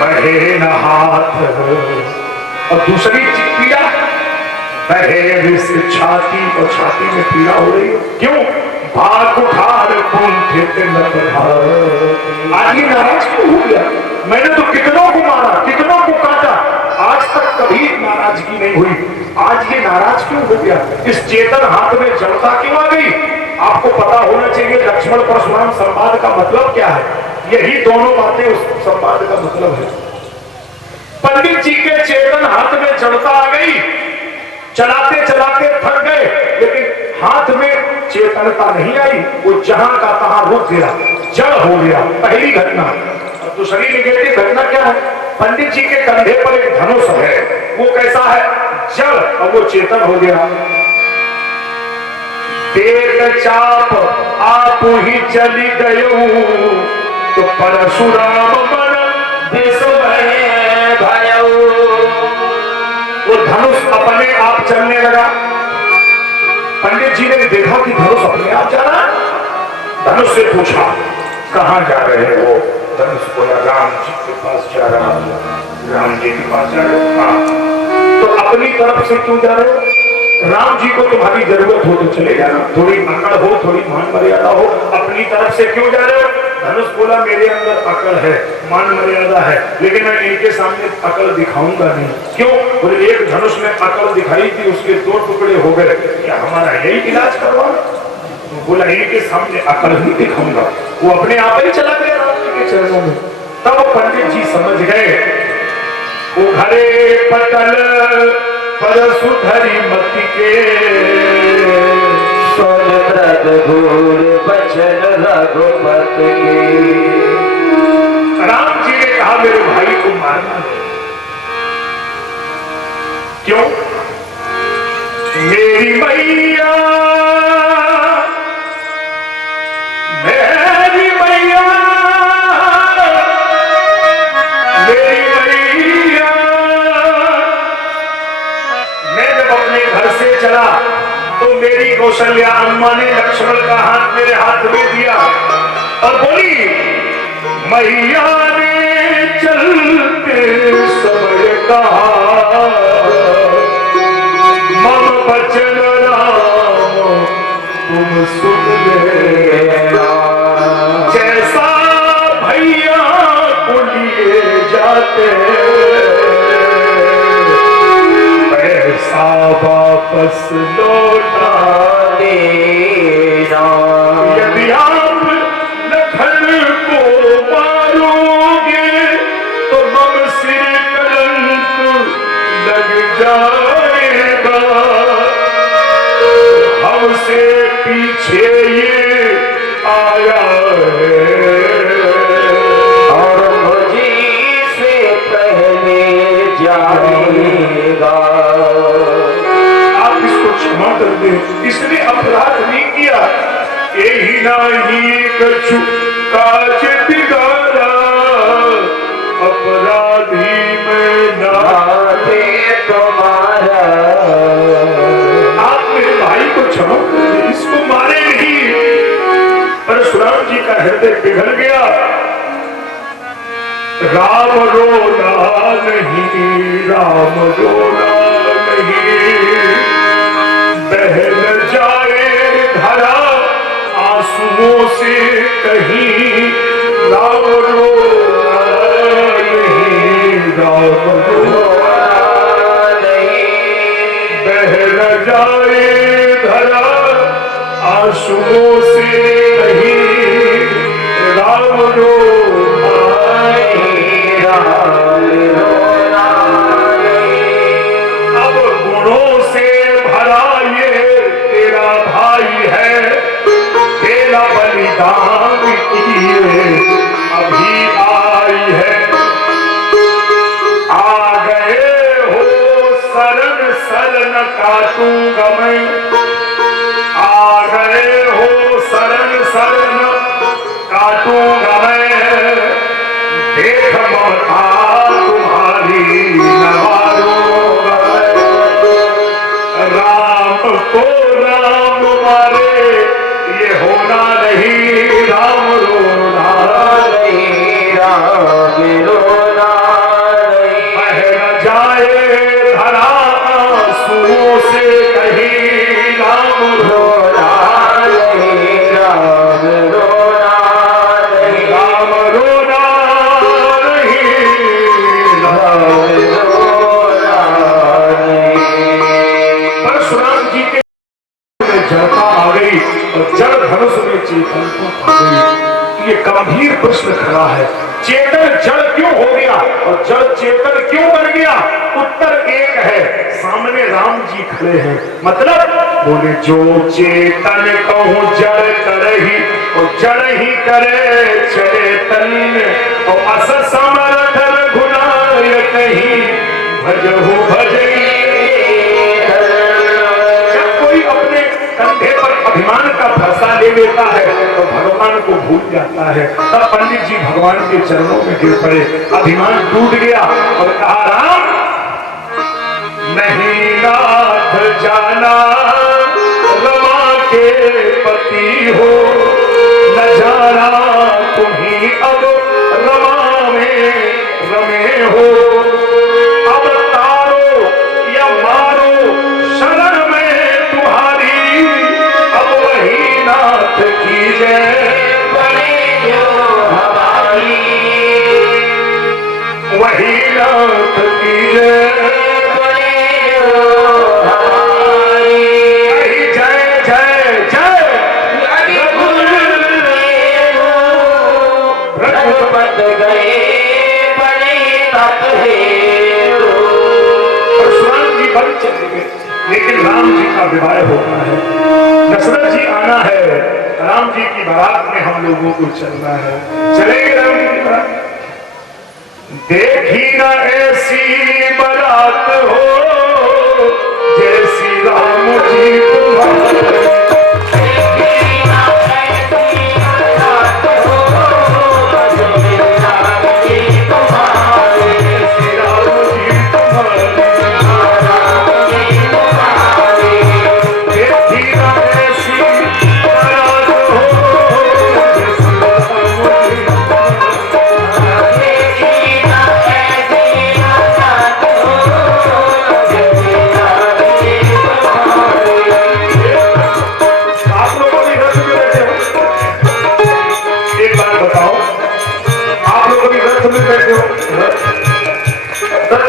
बढ़े न हाथ और दूसरी पीड़ा बढ़े रिस छाती और छाती में पीड़ा हो रही है। क्यों? भाग उठार कुंठित न पधार। आज ये नाराज क्यों हो गया? मैंने तो कितनों को मारा, कितनों को काटा, आज तक कभी नाराजगी नहीं हुई, आज ये नाराज क्यों हो गया? इस चेतन हाथ में जड़ता क्यों आ गई? आपको पता होना चाहिए लक्ष्मण परशुराम संवाद का मतलब क्या है। यही दोनों बातें उस संवाद का मतलब है। पंडित जी के चेतन हाथ में जड़ता आ गई, चलाते चलाते थक गए, लेकिन हाथ में चेतनता नहीं आई, वो जहां का तहां रुक गया, जड़ हो गया। पहली घटना। और दूसरी निगेटिव घटना क्या है? पंडित जी के कंधे पर एक धनुष है, वो कैसा है? जड़, और वो चेतन हो गया। तेज चाप आप ही चली गयो तो परशुराम मन भयो। वो धनुष अपने आप चलने लगा। पंडित जी ने देखा कि धनुष अपने आप जा रहा है। धनुष से पूछा कहां जा रहे हो? धनुष बोला राम जी के पास जा रहा हूं। राम जी के पास जा रहे हो? हाँ। तो अपनी तरफ से क्यों जा रहे हो? राम जी को तुम्हारी जरूरत हो तो चले जाना, थोड़ी अकड़ हो, थोड़ी मान मर्यादा हो, अपनी तरफ से क्यों जा रहे हो? धनुष बोला मेरे अंदर अकड़ है, मान मर्यादा है, लेकिन मैं इनके सामने अकड़ दिखाऊंगा नहीं। क्यों? बोले एक धनुष में अकड़ दिखाई थी, उसके 2 टुकड़े हो गए, क्या हमारा यही इलाज करवा? बोला इनके सामने अकड़ नहीं दिखाऊंगा। वो अपने आप ही चला गया राम जी के चरणों में। तब पंडित जी समझ गए, वो घरे पटल परसुधरी मति के घूर बचन रघुपति के। राम जी ने कहा मेरे भाई को मारना नहीं। क्यों? मेरी मैया, मेरी मैया, मेरी मैया। मैं जब अपने घर से चला तो मेरी कौशल्या अम्मा ने लक्ष्मण का हाथ मेरे हाथ में दिया और बोली मैया ने चलते समय कहा मम बचन राम तुम सुन लेना। जैसा भैया को लिए जाते पैसा वापस लौटा देना। यदि आप लखन को मारोगे तो मम सिर कलंक लग जाएगा। हमसे पीछे ये आया है और मुझे से पहले जाएगा। क्षमा कर दे, इसने अपराध नहीं किया, यही नहीं कछु काज बिगाड़ा। अपराधी में नाते तुम्हारा। आप मेरे भाई को क्षमा कर दे, इसको मारे नहीं। परशुराम जी का हृदय पिघल गया। राम रोना नहीं, राम रोना नहीं, बह न जाए धरा आंसुओं से कहीं। राम रोना नहीं, राम रोना नहीं, बह न जाए धरा आंसुओं से कहीं। राम रोना नहीं, राम रोना नहीं। अब गुणों से भरा तेरा भाई है, तेरा बलिदान किए अभी आई है। आ गए हो शरण शरण काटूंगा मैं, आ गए हो खड़े हैं। मतलब बोले जो चेतन कहूँ जड़ करही और जड़ ही करे चेतन और अस समर्थ रघुनाय कहीं भजहु भजई। जब कोई अपने कंधे पर अभिमान का फरसा ले लेता है तो भगवान को भूल जाता है। तब पंडित जी भगवान के चरणों में गिर पड़े, अभिमान टूट गया और कहा राम नहीं नाथ जाना रमा के पति हो, न जाना तुम्ही अब रमा में रमे हो। अब तारो या मारो शरण में तुम्हारी, अब वही नाथ की जय बने जो हमारी, वही नाथ की जय चले गए। लेकिन राम जी का विवाह होना है, दशरथ जी आना है, राम जी की बारात में हम लोगों को चलना है। चलेंगे राम जी की बारात। देखी ना ऐसी बारात हो जैसी राम जी तुम्हारे,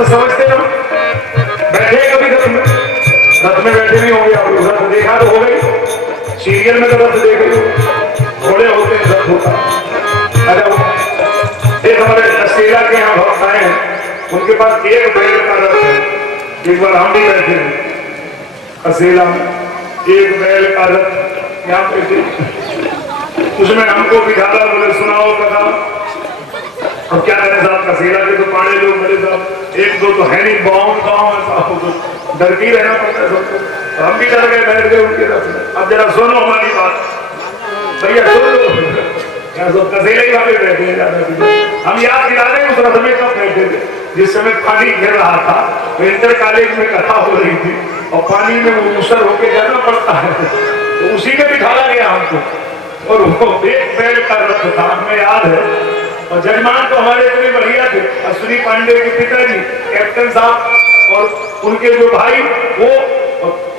समझते हो? बैठे कभी रथ में? रथ में बैठे नहीं होंगे आप लोग। रथ देखा तो हो गई, सीरियल में तो रथ देख रहे हो, घोड़े होते हैं, रथ होता। अरे एक हमारे असेला के यहाँ भक्त आए हैं, उनके पास एक बैल का रथ है। एक बार हम भी बैठे हैं असेला में, एक बैल का रथ यहाँ पे, उसमें हमको बिठाला, बोले सुनाओ कथा। अब क्या करें साहब, कसेला के तो पाने लोग मेरे साहब, एक दो तो है नहीं, गाँव तो डर के रहना पड़ता है सबको। हम भी डर गए, बैठ गए उनके रथ में। अब जरा सुनो हमारी बात भैया, सुन लो। कसेले ही वाले बैठे हैं ज्यादा। हम याद दिला रहे हैं उस रथ में कब बैठे थे, जिस समय पानी गिर रहा था, तो इंटर कॉलेज में कथा हो रही थी और पानी में वो मुसर होके जाना पड़ता है, तो उसी में बिठाया गया हमको। और वो एक बैल का रथ था, हमें याद है। और जजमान तो हमारे इतने बढ़िया थे, अश्विनी पांडे के पिताजी कैप्टन साहब और उनके जो भाई वो,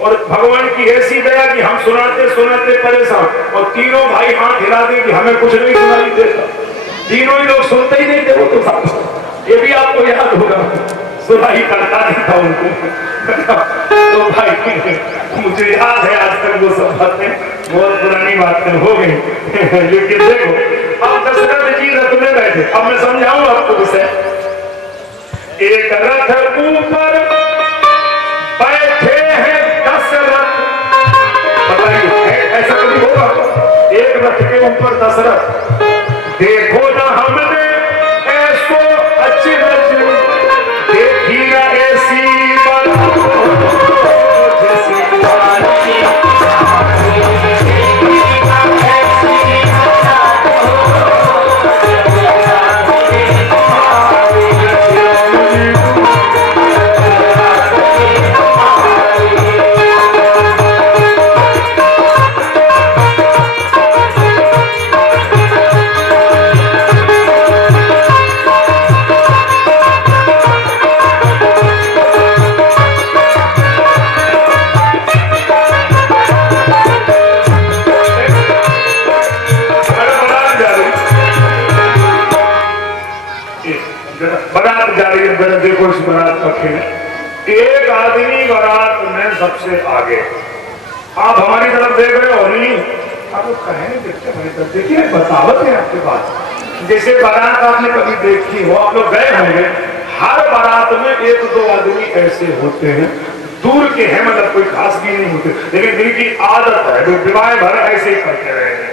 और भगवान की ऐसी दया कि हम सुनाते सुनाते परेशान, और तीनों भाई हाथ हिला दे कि हमें कुछ नहीं सुनाई देता। तीनों ही लोग सुनते ही नहीं थे वो तो साहब, ये भी आपको याद होगा, सुनाई करता नहीं था उनको। तो भाई मुझे याद है आज तक वो सब बातें, बहुत पुरानी बातें हो गई। लेकिन देखो अब दशरथ जी रथ में बैठे। अब मैं समझाऊं आपको विषय। एक रथ ऊपर बैठे हैं 10 रथ। बताइए ऐसा कभी होगा? एक रथ के ऊपर 10 रथ। देखो ना हमने ऐसो अचरज, देखी ना ऐसी बात जैसी बारात जा रही है। देखो इस बारात का खेल, एक आदमी बारात में सबसे आगे। आप हमारी तरफ देख रहे हो नहीं, आप लोग कहें देखते हमारी तरफ, देखिए बतावत है आपके पास। जैसे बारात आपने कभी देखी हो, आप लोग गए होंगे, हर बारात में 1-2 आदमी ऐसे होते हैं दूर के हैं, मतलब कोई खास भी नहीं होते, लेकिन दिल की आदत है, वो विवाह भर ऐसे ही करते रहे हैं।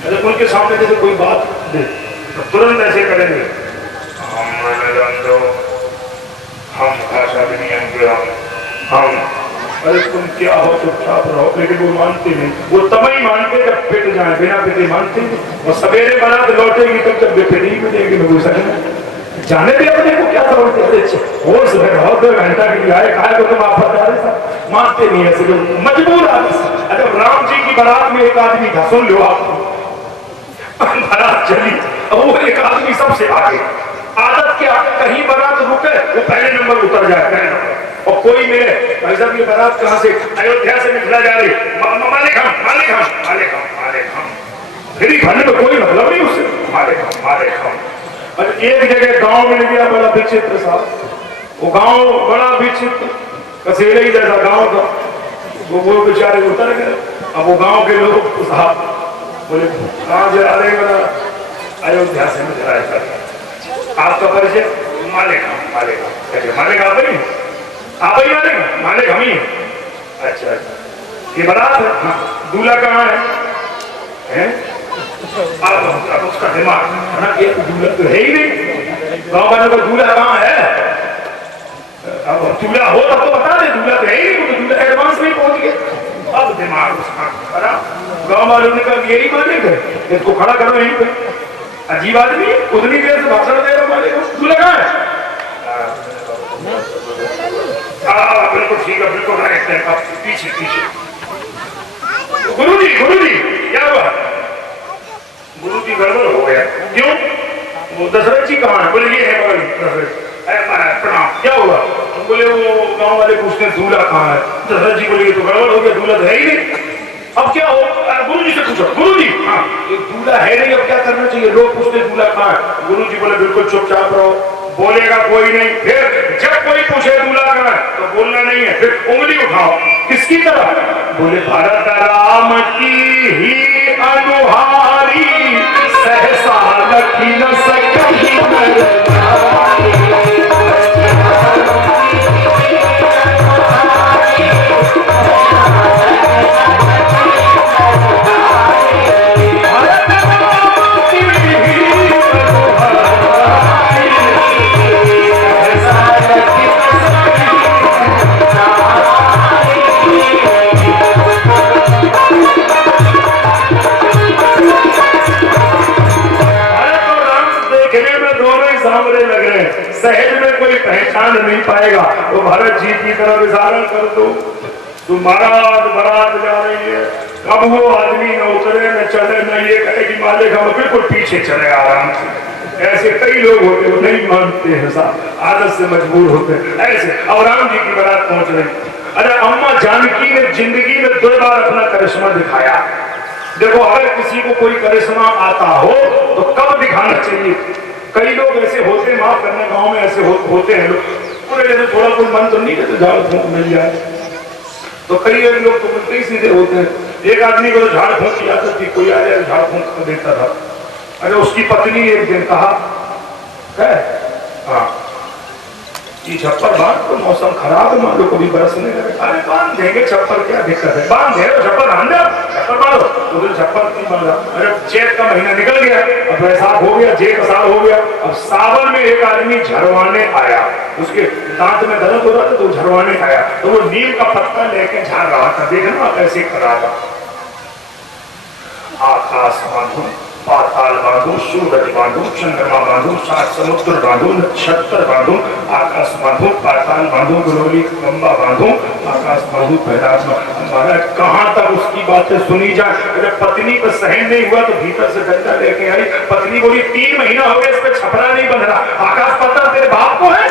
अरे उनके सामने जैसे कोई बात दे तो तुरंत ऐसे करेंगे, हम भाषा भी नहीं हम अरे तुम क्या हो, चुपचाप रहो। लेकिन वो मानते नहीं, वो तब ही मानते जब पिट जाए, बिना पिटे मानते नहीं। और सवेरे बारात लौटेगी तब जब पिट नहीं मिलेगी मैं कोई सकता जाने भी अपने को क्या समझते होश में रहो, 2 घंटा के लिए आए कहा तो तुम आफत आ रहे मानते नहीं ऐसे लोग, मजबूर आदमी। अरे राम जी की बारात में एक आदमी था, सुन लो आप, बारात चली, अब वो एक आदमी सबसे आगे, आदत क्या, कहीं बारात रुके वो पहले नंबर उतर जाए, पहले नंबर। और कोई मेरे भाई साहब की बारात कहां से, अयोध्या से निकला जा रही, मालिक हम फिर भरने में कोई मतलब नहीं उससे, मालिक हम। और एक जगह गांव में गया, बड़ा विचित्र साहब, वो गांव बड़ा विचित्र, कसेले ही जैसा गांव था, वो बेचारे उतर गए। अब वो गांव के लोग साहब बोले कहाँ जा रहे, बड़ा अयोध्या से निकला है, आपका परिचय, मालिक आप ही, मालिक हम ही। अच्छा ये बारात है, हाँ, दूल्हा कहाँ है? अब उसका दिमाग है ना, एक दूल्हा तो है ही नहीं, गाँव वालों का दूल्हा कहाँ है? अब दूल्हा हो तब तो बता दे, दूल्हा तो है ही नहीं, तो दूल्हा एडवांस में पहुंच गए। अब दिमाग उसका खराब, गाँव वालों ने कहा यही मालिक है, इसको खड़ा करो यहीं पे। अजीब आदमी, उतनी देर से भाषण दे रहा मालिक, दूल्हा कहाँ है? बिल्कुल ठीक है, बिल्कुल पीछे। गुरुजी क्या हुआ? गुरुजी गड़बड़ हो गया, क्यों? वो दशरथ जी कहाँ है? बोले ये है प्रणाम, क्या हुआ? बोले वो गांव वाले पूछते हैं दूल्हा कहाँ है? दशरथ जी बोले तो गड़बड़ हो गया, दूल्हा तो है ही नहीं, अब क्या हो? गुरुजी से पूछो, गुरुजी हाँ दूल्हा है नहीं, अब क्या करना चाहिए? लोग पूछते दूल्हा कहाँ है? गुरुजी बोले बिल्कुल चुपचाप रहो, बोलेगा कोई नहीं। फिर जब कोई पूछे दूल्हा कहाँ है तो बोलना नहीं है, फिर उंगली उठाओ, किसकी तरह? बोले भरत राम की ही अनुहारी, सहसा रखी न सकी सहज में कोई पहचान नहीं पाएगा। तो भरत जी की तरफ इशारा कर दो, तुम बारात जा रही है, कब वो आदमी न उतरे न चले, न ये कहे कि मालिक हम बिल्कुल पीछे चले आराम से। ऐसे कई लोग होते वो नहीं मानते हैं साहब, आदत से मजबूर होते हैं ऐसे। और राम जी की बारात पहुंच रही, अरे अम्मा जानकी ने जिंदगी में 2 बार अपना करिश्मा दिखाया। देखो अगर किसी को कोई करिश्मा आता हो तो कब दिखाना चाहिए? कई लोग ऐसे होते, माफ करना, गांव में ऐसे होते हैं लोग, पूरे जैसे थोड़ा कोई मन तो नहीं देते झाड़ फूंक मिल जाए, तो कई लोग तो बिल्कुल ही सीधे होते हैं। एक आदमी को तो झाड़ फूंक की आदत थी, कोई आ जाए झाड़ फूंक कर देता था। अरे उसकी पत्नी एक दिन कहा हाँ ये छप्पर बांध, तो मौसम खराब है, मानो कभी बरसने लगे। अरे बांध देंगे छप्पर, क्या दिक्कत है, बांध दे छप्पर, बांध छप्पर बांधो। तो छप्पर नहीं बांधा। अरे चैत का महीना निकल गया, अब वैसाख हो गया, जेठ साल हो गया, अब सावन में एक आदमी झरवाने आया, उसके दांत में दर्द हो रहा था तो झरवाने आया, तो वो नीम का पत्ता लेके झाड़ रहा था। देखना कैसे खड़ा था, आकाश बांधो, पाताल बांधो, सूरज बांधो, चंद्रमा बांधो, 7 समुद्र बांधो, नक्षत्र बांधो, आकाश बांधो, पाताल बांधो, गलोली खंबा बांधो, आकाश बांधो, पैदाश। महाराज कहाँ तक उसकी बातें सुनी जाए? जब पत्नी को सहन नहीं हुआ तो भीतर से डंडा लेके आई। पत्नी बोली 3 महीना हो गया इस पे छपरा नहीं बन रहा, आकाश पाताल तेरे बाप को है,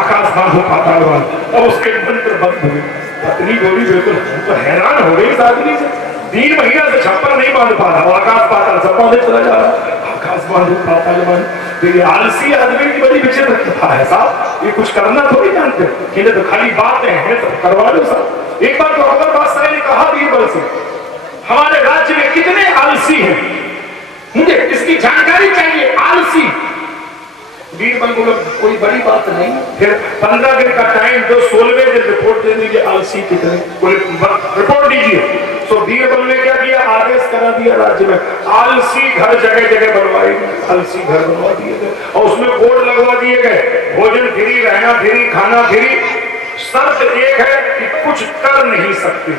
आकाश बांधो, पाताल बांधो। अब उसके मंत्र बंद हुए। पत्नी बोली बिल्कुल तो हैरान हो गई इस आदमी से, 3 महीना से छप्पर नहीं बांध पा रहा, आकाश पाताल सब बांधे चला जा रहा, आकाश बांधो, पाताल बांधो। तो ये आलसी आदमी की बड़ी विचित्र कथा है साहब, ये कुछ करना थोड़ी जानते, इन्हें तो खाली बातें हैं तो करवा दो साहब। एक बार तो अकबर बादशाह ने कहा बीरबल से, हमारे राज्य में कितने आलसी हैं, मुझे इसकी जानकारी चाहिए। आलसी बीरबल बोला कोई बड़ी बात नहीं, फिर 15 दिन का टाइम दो, 16वें दिन रिपोर्ट दे दीजिए आलसी कितने, कोई रिपोर्ट दीजिए। तो बीरबल ने क्या किया, आदेश करा दिया राज्य में आलसी घर जगह जगह बनवाई, आलसी घर बनवा दिए गए और उसमें बोर्ड लगवा दिए गए, भोजन फ्री, रहना फ्री, खाना फ्री। शर्त एक है कि कुछ कर नहीं सकते।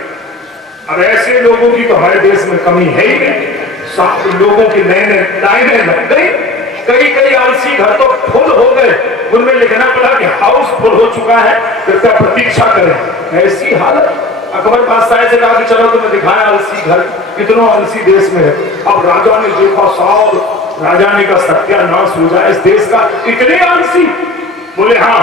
अब ऐसे लोगों की तो हमारे देश में कमी है ही नहीं। लोगों की नए नए लाइनें लग गई, कई आलसी घर तो फुल हो गए, उनमें लिखना पड़ा कि हाउस फुल हो चुका है, कृपया प्रतीक्षा करें। ऐसी हालत। अकबर बादशाह से कहा कि चलो तुम्हें दिखाया आलसी घर, कितनों आलसी देश में है। अब राजा ने देखा साहब, राजा ने कहा सत्यानाश हो जाए इस देश का, इतने आलसी। बोले हाँ।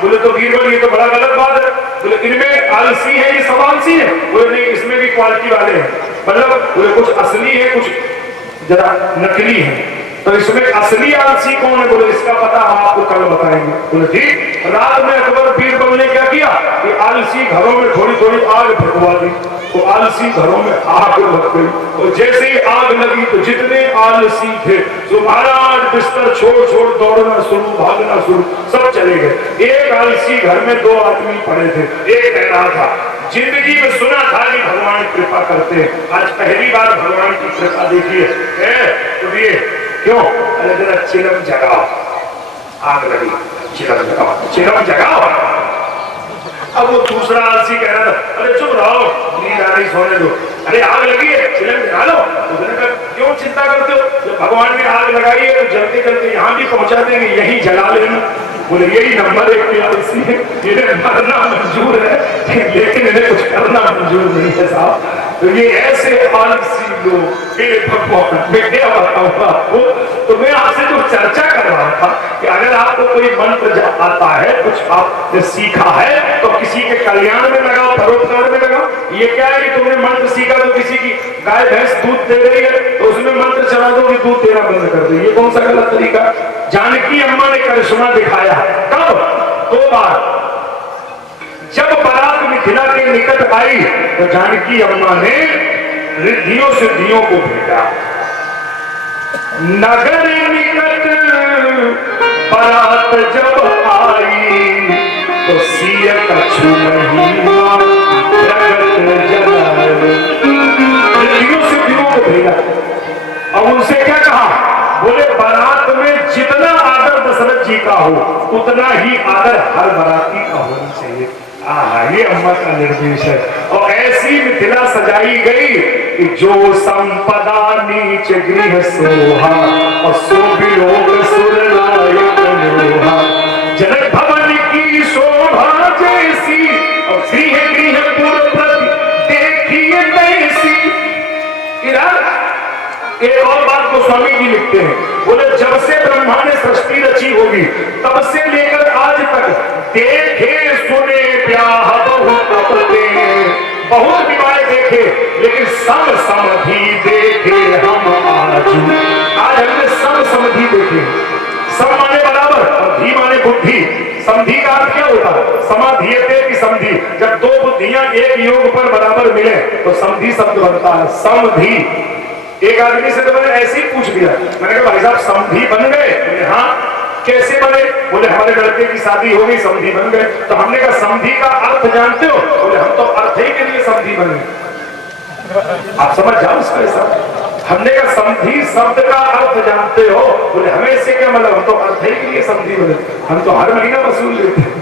बोले तो बीरबल ये तो बड़ा गलत बात है। बोले इनमें आलसी है, ये सब आलसी है। बोले नहीं, इसमें भी क्वालिटी वाले हैं, मतलब बोले कुछ असली है, कुछ जरा नकली है। तो इसमें असली आलसी कौन है? बोले इसका पता हम आपको कल बताएंगे। बोले ठीक। रात में अकबर बीरबल ने क्या किया कि आलसी घरों में थोड़ी थोड़ी आग फटवा दी, तो आलसी घरों में आग लग गई। और जैसे ही आग लगी तो जितने आलसी थे तो महाराज बिस्तर छोड़ दौड़ना शुरू, भागना शुरू, सब चले गए। एक आलसी घर में 2 आदमी पड़े थे। एक कह रहा था जिंदगी में सुना था कि भगवान कृपा करते हैं, आज पहली बार भगवान की कृपा देखिए। तो ये क्यों? अरे जरा चिलम जगाओ, आग लगी, चिलम जगाओ। अब वो दूसरा आलसी कह रहा था अरे चुप रहो, नींद आ रही, सोने दो। अरे आग लगी है, चिलम जगा लो। उसने कहा क्यों चिंता करते हो, जब भगवान ने आग लगाई है तो जलते जलते यहाँ भी पहुंचा देंगे, यही जला लेना। बोले यही नंबर 1 की आलसी है, इन्हें मरना मंजूर है लेकिन इन्हें कुछ करना मंजूर नहीं है साहब। तो ये ऐसे आलसी लोग, भगवान मैं क्या बताऊंगा आपको। तो मैं आपसे जो चर्चा कर रहा था कि अगर आपको कोई मंत्र आता है, कुछ आपने सीखा है, तो किसी के कल्याण में लगाओ, परोपकार में लगाओ। ये क्या है कि तुमने मंत्र सीखा तो किसी की गाय भैंस दूध दे रही है तो उसमें मंत्र चला दो कि दूध देना बंद कर दो, ये कौन सा गलत तरीका? जानकी अम्मा ने करिश्मा दिखाया, कब? 2 बार। जब बारात मिथिला के निकट आई तो जानकी अम्मा ने रिद्धियों सिद्धियों को भेजा। नगर निकट बारात जब आई तो सिया कछु महिमा प्रगट जनाए। रिद्धियों सिद्धियों को भेजा। अब उनसे क्या कहा? बोले बारात में जितना आदर दशरथ जी का हो उतना ही आदर हर बाराती का होना चाहिए। ये अम्मा का निर्देश है। और ऐसी मिथिला सजाई गई कि जो संपदा नीच गृह सोहा और सो विलोक सुर लायक लोहा। जनक भवन की शोभा जैसी और गृह गृह पूर्व प्रति देखिए कैसी। एक और बात को स्वामी जी लिखते हैं, बोले जब से ब्रह्मा ने सृष्टि रची होगी तब से लेकर आज तक देखे सुने ब्याह बहुत विवाह देखे, लेकिन सम समधि देखे हम आज हमने सम समधि देखे। सम माने बराबर और धी माने बुद्धि। समधि का अर्थ क्या होता है? समाधीयते की समधि, जब 2 बुद्धियां एक योग पर बराबर मिले तो समधि शब्द बनता है, समधि। एक आदमी से तो मैंने ऐसे ही पूछ दिया, मैंने कहा भाई साहब समधि बन गए? बोले हाँ। कैसे बने? बोले हमारे लड़के की शादी हो गई, समधि बन गए। तो हमने कहा समधि का अर्थ जानते हो? बोले हम तो अर्थ ही के लिए समधि बने। आप समझ जाओ उसका ऐसा। हमने कहा समधि शब्द का अर्थ जानते हो? बोले हमें इससे क्या मतलब, हम तो अर्थ ही के लिए समधि बने, हम तो हर महीना वसूल लेते हैं।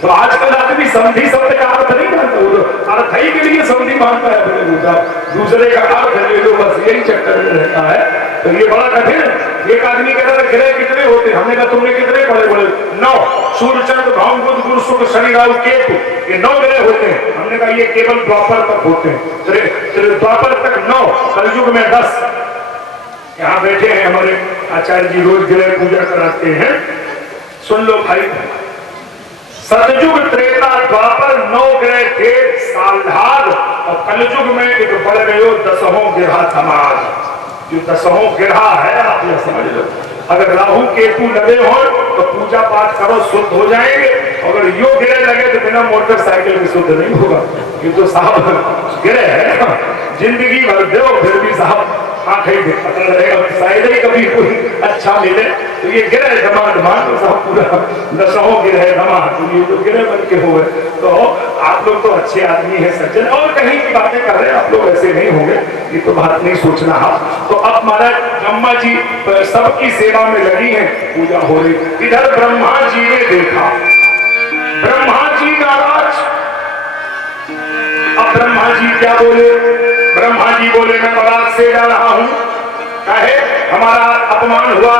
तो आजकल आदमी समधि शब्द का अर्थ नहीं जानता, वो तो अर्थ ही के लिए समधि मानता है। दूसरे का अर्थ ले लो, बस यही चक्कर में रहता है। तो ये बड़ा कठिन है। एक आदमी कहता था ग्रह कितने होते? हमने कहा तुमने कितने पढ़े? बोले 9। सूर्य चंद्र भाव बुध गुरु शुक्र शनि राहु केतु, ये 9 ग्रह होते हैं। हमने कहा ये केवल द्वापर तक होते हैं, द्वापर तक 9, कलयुग में 10। यहाँ बैठे हैं हमारे आचार्य जी, रोज ग्रह पूजा कराते हैं। सुन लो भाई, सतयुग त्रेता द्वापर 9 ग्रह थे सालधार, और कलयुग में एक बढ़ गयो 10वां ग्रह समाज। जो 10वां ग्रह है आप यह समझ लो, अगर राहु केतु लगे हो तो पूजा पाठ करो, शुद्ध हो जाएंगे। अगर यो ग्रह लगे तो बिना मोटरसाइकिल के शुद्ध नहीं होगा। ये तो साहब ग्रह है, जिंदगी भर दो फिर भी साहब आंखें दिखाता रहेगा, शायद ही कभी कोई अच्छा मिले। तो ये गिरे धमाधमान पूरा दसों गिरे धमा, तो ये तो गिरे बन के हुए। तो आप लोग तो अच्छे आदमी हैं, सज्जन, और कहीं की बातें कर रहे हैं, आप लोग ऐसे नहीं होंगे, ये तो बात नहीं सोचना। आप तो अब महाराज अम्मा जी सबकी सेवा में लगी हैं, पूजा हो रही। इधर ब्रह्मा जी ने देखा, ब्रह्मा जी नाराज। अब ब्रह्मा जी क्या बोले? ब्रह्मा जी बोले मैं बारात से जा रहा हूं, कहे हमारा अपमान हुआ।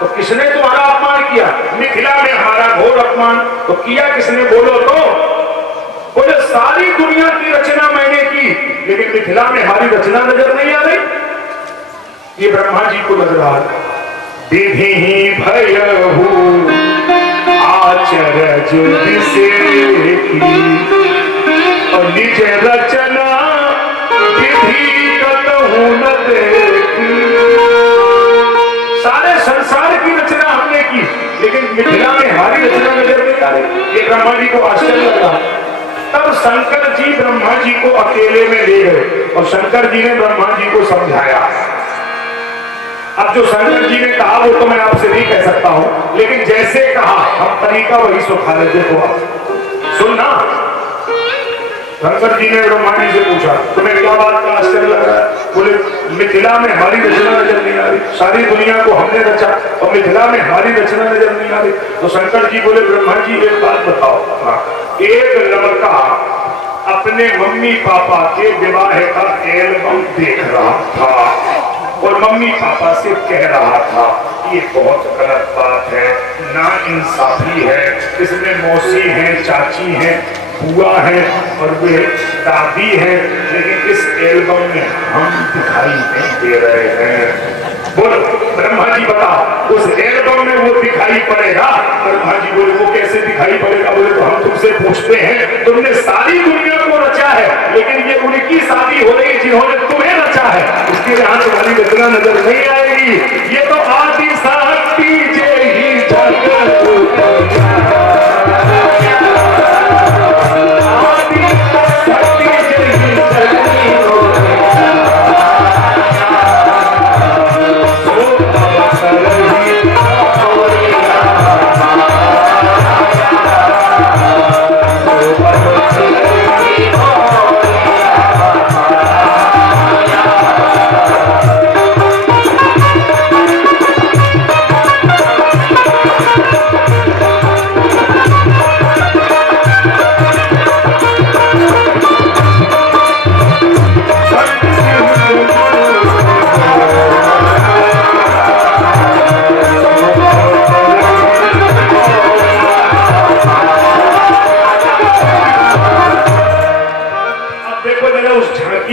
तो किसने तुम्हारा अपमान किया? मिथिला में हमारा घोर अपमान। तो किया किसने? बोलो तो। बोले सारी दुनिया की रचना मैंने की, लेकिन मिथिला में हमारी रचना नजर नहीं आ रही। ये ब्रह्मा जी को नजर आ रहा। विधि भयहु आचरज विषेकी, और निज रचना विधि कतहु न देखी। सारे संसार की रचना हमने की, लेकिन मिथिला में हमारी रचना नजर नहीं आ रही। ये ब्रह्मा जी को आश्चर्य लगा। तब शंकर जी ब्रह्मा जी को अकेले में ले गए और शंकर जी ने ब्रह्मा जी को समझाया। अब जो शंकर जी ने कहा वो तो मैं आपसे नहीं कह सकता हूं, लेकिन जैसे कहा हम तरीका वही सुखा लेते। देखो आप सुनना। शंकर जी ने ब्रह्मा जी से पूछा तुम्हें क्या बात का आश्चर्य लग रहा है? बोले मिथिला में हमारी रचना नजर नहीं आ रही, सारी दुनिया को हमने रचा और मिथिला में हमारी रचना नजर नहीं आ रही। तो शंकर जी बोले ब्रह्मा जी एक बात बताओ, एक लड़का अपने मम्मी पापा के विवाह का एल्बम देख रहा था और मम्मी पापा से कह रहा था ये बहुत गलत बात है, ना इंसाफी है, इसमें मौसी है, चाची है, बुआ है और वे दादी है, लेकिन इस एल्बम में हम दिखाई नहीं दे रहे हैं। बोलो ब्रह्मा जी बताओ, उस एल्बम में वो दिखाई पड़ेगा? ब्रह्मा जी बोले वो कैसे दिखाई पड़ेगा? बोले तो हम तुमसे पूछते हैं, तुमने सारी दुनिया को रचा है, लेकिन ये उनकी शादी हो रही जिन्होंने तुम्हें रचा है, उसके यहाँ तुम्हारी रचना नजर नहीं आएगी। ये तो आदि शक्ति जय ही जगत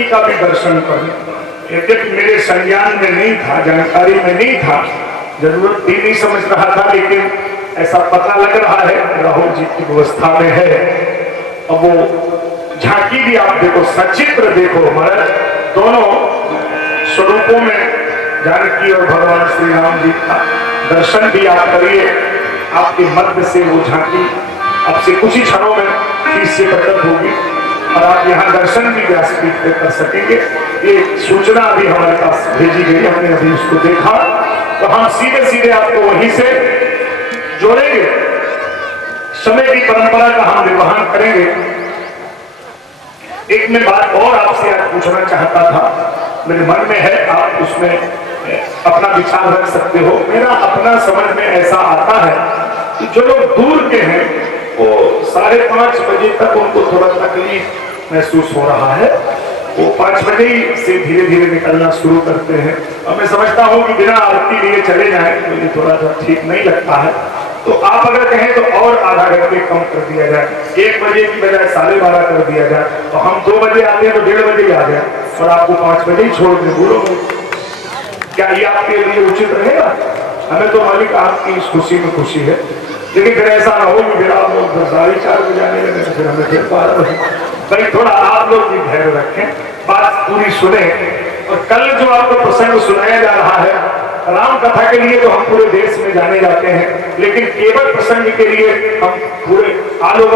का भी दर्शन करूं। यद्यपि मेरे संज्ञान में नहीं था, जानकारी में नहीं था, जरूरत भी नहीं समझ रहा था, लेकिन ऐसा पता लग रहा है राहुल जी की व्यवस्था में है। अब वो झांकी भी आप देखो, सचित्र देखो, हमारे दोनों स्वरूपों में जानकी और भगवान श्री राम जी का दर्शन भी आप करिए। आपके मध्य से वो झांकी अब से कुछ ही क्षणों में 30 से प्रकट होगी और आप यहाँ दर्शन भी व्यासपीठ पे कर सकेंगे। ये सूचना अभी हमारे पास भेजी गई, हमने अभी उसको देखा, तो हम सीधे सीधे आपको वहीं से जोड़ेंगे, समय की परंपरा का हम निर्वहन करेंगे। एक मैं बात और आपसे आज पूछना चाहता था, मेरे मन में है, आप उसमें अपना विचार रख सकते हो। मेरा अपना समझ में ऐसा आता है कि जो लोग दूर के हैं वो 5:30 बजे तक उनको थोड़ा तकलीफ महसूस हो रहा है, वो 5 बजे से धीरे धीरे निकलना शुरू करते हैं। और मैं समझता हूँ कि बिना आरती लिए चले जाएं तो ये थोड़ा सा ठीक नहीं लगता है। तो आप अगर कहें तो और आधा घंटे कम कर दिया जाए, 1 बजे की बजाय 12:30 कर दिया जाए, तो हम 2 बजे आते हैं तो 1:30 बजे आ जाए और आपको 5 बजे ही छोड़ दें। बोलो क्या ये आपके लिए उचित रहेगा? हमें तो मालिक आपकी इस खुशी में खुशी है, लेकिन फिर ऐसा ना हो कि फिर आप लोग 4:30 बजे आने लगे, फिर हमें फिर 12 बजे। भाई थोड़ा आप लोग भी धैर्य रखें, बात पूरी सुने। और कल जो आपको प्रसंग सुनाया जा रहा है, राम कथा के लिए तो हम पूरे देश में जाने जाते हैं, लेकिन केवल प्रसंग के लिए हम पूरे आलोक